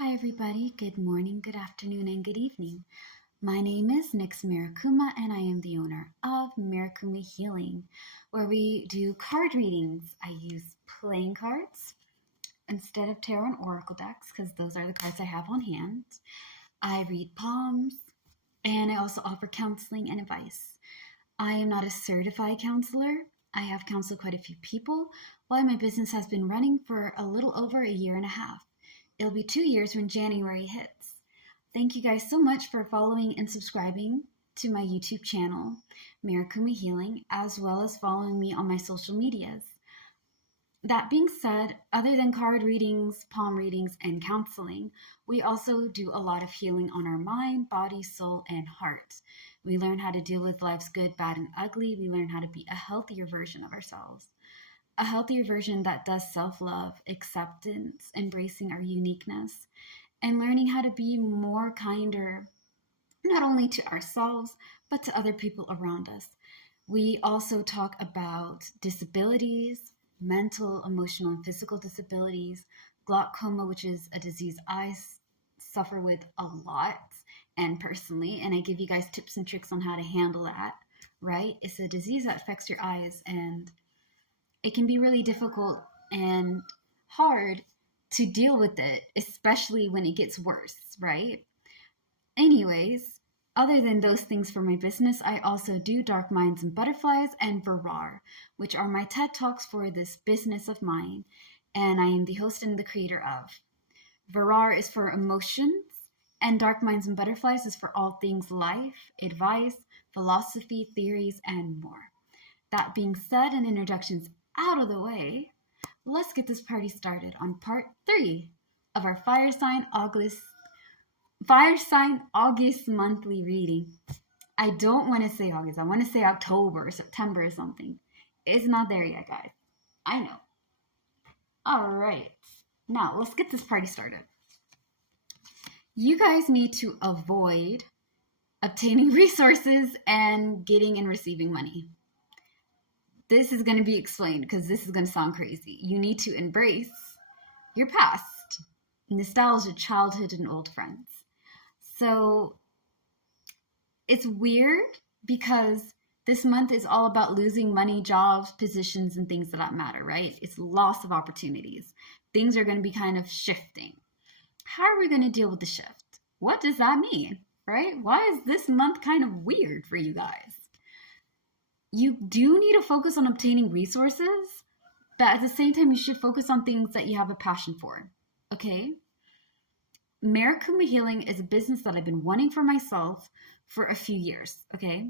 Hi, everybody. Good morning, good afternoon, and good evening. My name is Nix Marikuma, and I am the owner of Marikuma Healing, where we do card readings. I use playing cards instead of tarot and oracle decks because those are the cards I have on hand. I read palms, and I also offer counseling and advice. I am not a certified counselor. I have counseled quite a few people, while my business has been running for a little over a year and a half. It'll be 2 years when January hits. Thank you guys so much for following and subscribing to my YouTube channel, Marikuma Healing, as well as following me on my social medias. That being said, other than card readings, palm readings, and counseling, we also do a lot of healing on our mind, body, soul, and heart. We learn how to deal with life's good, bad, and ugly. We learn how to be a healthier version of ourselves. A healthier version that does self-love, acceptance, embracing our uniqueness, and learning how to be more kinder, not only to ourselves, but to other people around us. We also talk about disabilities, mental, emotional, and physical disabilities, glaucoma, which is a disease I suffer with a lot and personally, and I give you guys tips and tricks on how to handle that, right? It's a disease that affects your eyes, and it can be really difficult and hard to deal with it, especially when it gets worse, right? Anyways, other than those things for my business, I also do Dark Minds and Butterflies and Virar, which are my TED Talks for this business of mine, and I am the host and the creator of. Virar is for emotions, and Dark Minds and Butterflies is for all things life, advice, philosophy, theories, and more. That being said, and introductions out of the way, let's get this party started on part 3 of our Fire Sign August monthly reading. I don't want to say August. I want to say October or September or something. It's not there yet, guys. I know. All right. Now, let's get this party started. You guys need to avoid obtaining resources and getting and receiving money. This is going to be explained because this is going to sound crazy. You need to embrace your past, nostalgia, childhood, and old friends. So it's weird because this month is all about losing money, jobs, positions, and things that matter, right? It's loss of opportunities. Things are going to be kind of shifting. How are we going to deal with the shift? What does that mean, right? Why is this month kind of weird for you guys? You do need to focus on obtaining resources, but at the same time, you should focus on things that you have a passion for, okay? Marikuma Healing is a business that I've been wanting for myself for a few years, okay?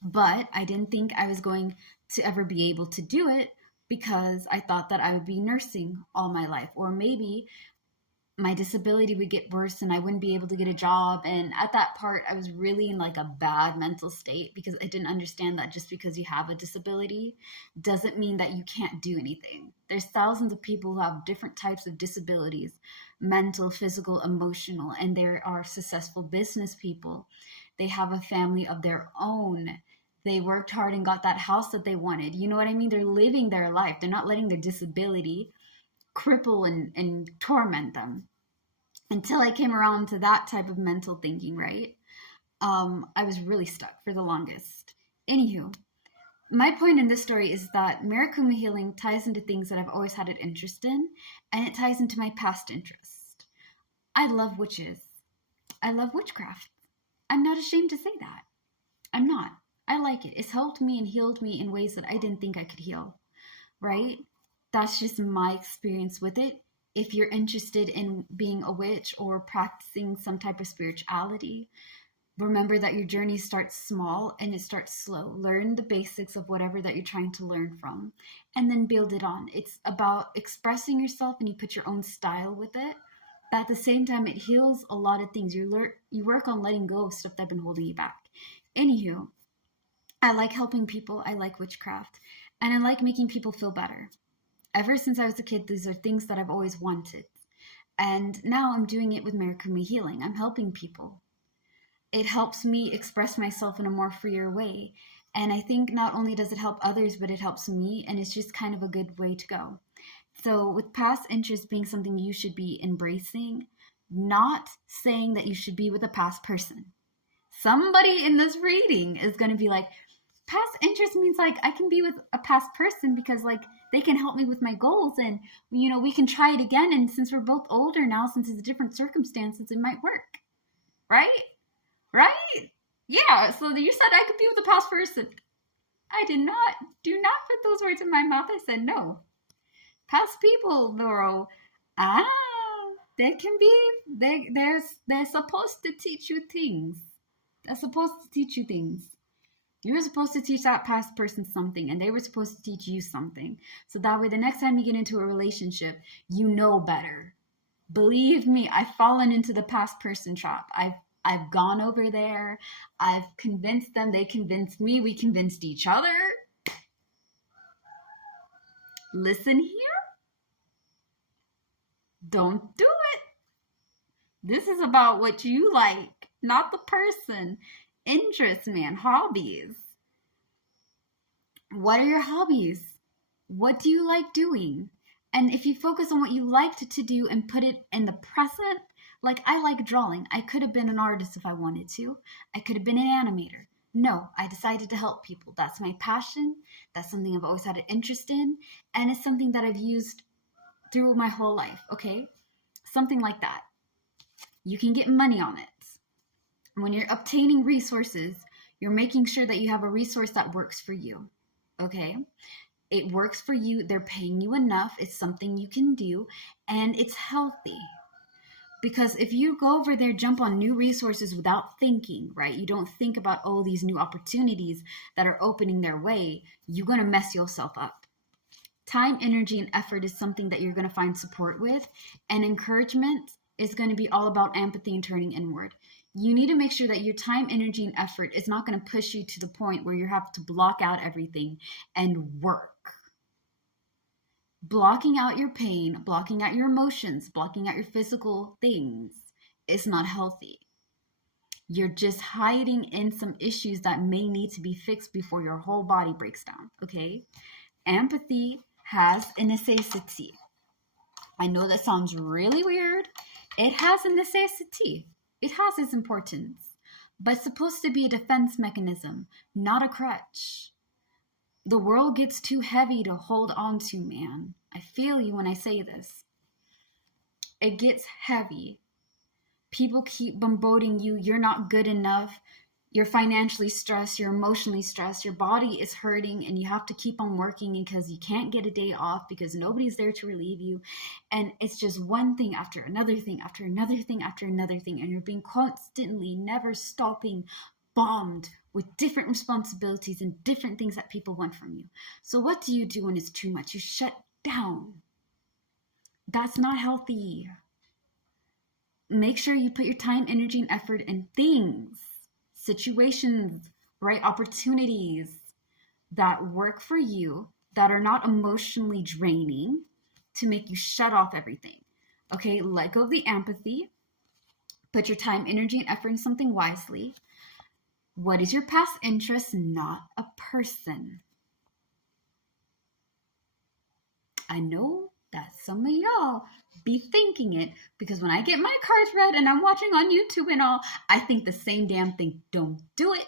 But I didn't think I was going to ever be able to do it because I thought that I would be nursing all my life, or maybe my disability would get worse and I wouldn't be able to get a job. And at that part, I was really in like a bad mental state because I didn't understand that just because you have a disability doesn't mean that you can't do anything. There's thousands of people who have different types of disabilities, mental, physical, emotional, and there are successful business people. They have a family of their own. They worked hard and got that house that they wanted. You know what I mean? They're living their life. They're not letting their disability cripple and torment them. Until I came around to that type of mental thinking, right? I was really stuck for the longest. Anywho, my point in this story is that Marikuma Healing ties into things that I've always had an interest in, and it ties into my past interest. I love witches. I love witchcraft. I'm not ashamed to say that. I'm not. I like it. It's helped me and healed me in ways that I didn't think I could heal, right? That's just my experience with it. If you're interested in being a witch or practicing some type of spirituality, remember that your journey starts small and it starts slow. Learn the basics of whatever that you're trying to learn from and then build it on. It's about expressing yourself and you put your own style with it. But at the same time, it heals a lot of things. You work on letting go of stuff that's been holding you back. Anywho, I like helping people. I like witchcraft. And I like making people feel better. Ever since I was a kid, these are things that I've always wanted. And now I'm doing it with Marikuma Healing. I'm helping people. It helps me express myself in a more freer way. And I think not only does it help others, but it helps me. And it's just kind of a good way to go. So, with past interest being something you should be embracing, not saying that you should be with a past person. Somebody in this reading is going to be like, past interest means like I can be with a past person because like they can help me with my goals, and we can try it again, and since we're both older now, since it's different circumstances, it might work. Right? Right? Yeah, so you said I could be with a past person. I did not. Do not put those words in my mouth. I said no. Past people, though, ah, they can be. They're supposed to teach you things. They're supposed to teach you things. You were supposed to teach that past person something, and they were supposed to teach you something. So that way, the next time you get into a relationship, you know better. Believe me, I've fallen into the past person trap. I've gone over there. I've convinced them. They convinced me. We convinced each other. Listen here. Don't do it. This is about what you like, not the person. Interests, man. Hobbies. What are your hobbies? What do you like doing? And if you focus on what you liked to do and put it in the present, like I like drawing. I could have been an artist if I wanted to. I could have been an animator. No, I decided to help people. That's my passion. That's something I've always had an interest in. And it's something that I've used through my whole life, okay? Something like that. You can get money on it. When you're obtaining resources, you're making sure that you have a resource that works for you, okay? It works for you. They're paying you enough. It's something you can do, and it's healthy. Because if you go over there, jump on new resources without thinking, right? You don't think about all these new opportunities that are opening their way, you're going to mess yourself up. Time, energy, and effort is something that you're going to find support with, and encouragement is going to be all about empathy and turning inward. You need to make sure that your time, energy, and effort is not going to push you to the point where you have to block out everything and work. Blocking out your pain, blocking out your emotions, blocking out your physical things is not healthy. You're just hiding in some issues that may need to be fixed before your whole body breaks down, okay? Empathy has a necessity. I know that sounds really weird. It has a necessity. It has its importance, but it's supposed to be a defense mechanism, not a crutch. The world gets too heavy to hold on to, man. I feel you when I say this. It gets heavy. People keep bombarding you. You're not good enough. You're financially stressed. You're emotionally stressed. Your body is hurting, and you have to keep on working because you can't get a day off because nobody's there to relieve you. And it's just one thing after another thing after another thing after another thing. And you're being constantly, never stopping, bombed with different responsibilities and different things that people want from you. So what do you do when it's too much? You shut down. That's not healthy. Make sure you put your time, energy, and effort in things, situations, right? Opportunities that work for you, that are not emotionally draining, to make you shut off everything. Okay, let go of the empathy. Put your time, energy, and effort in something wisely. What is your past interest? Not a person. I know that some of y'all be thinking it, because when I get my cards read and I'm watching on YouTube and all, I think the same damn thing. Don't do it.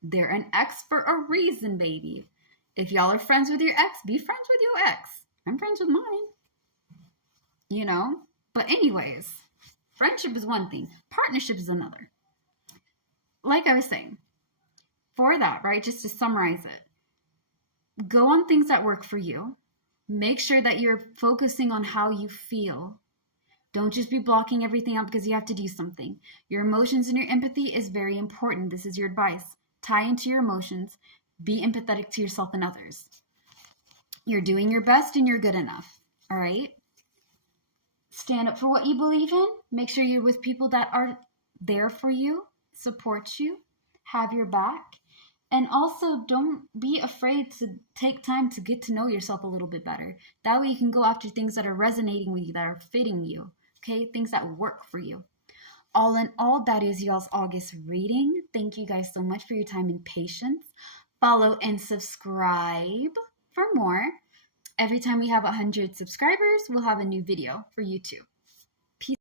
They're an ex for a reason, baby. If y'all are friends with your ex, be friends with your ex. I'm friends with mine. But anyways, friendship is one thing. Partnership is another. Like I was saying, for that, right, just to summarize it, go on things that work for you. Make sure that you're focusing on how you feel. Don't just be blocking everything out because you have to do something. Your emotions and your empathy is very important. This is your advice. Tie into your emotions. Be empathetic to yourself and others. You're doing your best and you're good enough. All right? Stand up for what you believe in. Make sure you're with people that are there for you, support you, have your back. And also, don't be afraid to take time to get to know yourself a little bit better. That way you can go after things that are resonating with you, that are fitting you, okay? Things that work for you. All in all, that is y'all's August reading. Thank you guys so much for your time and patience. Follow and subscribe for more. Every time we have 100 subscribers, we'll have a new video for YouTube.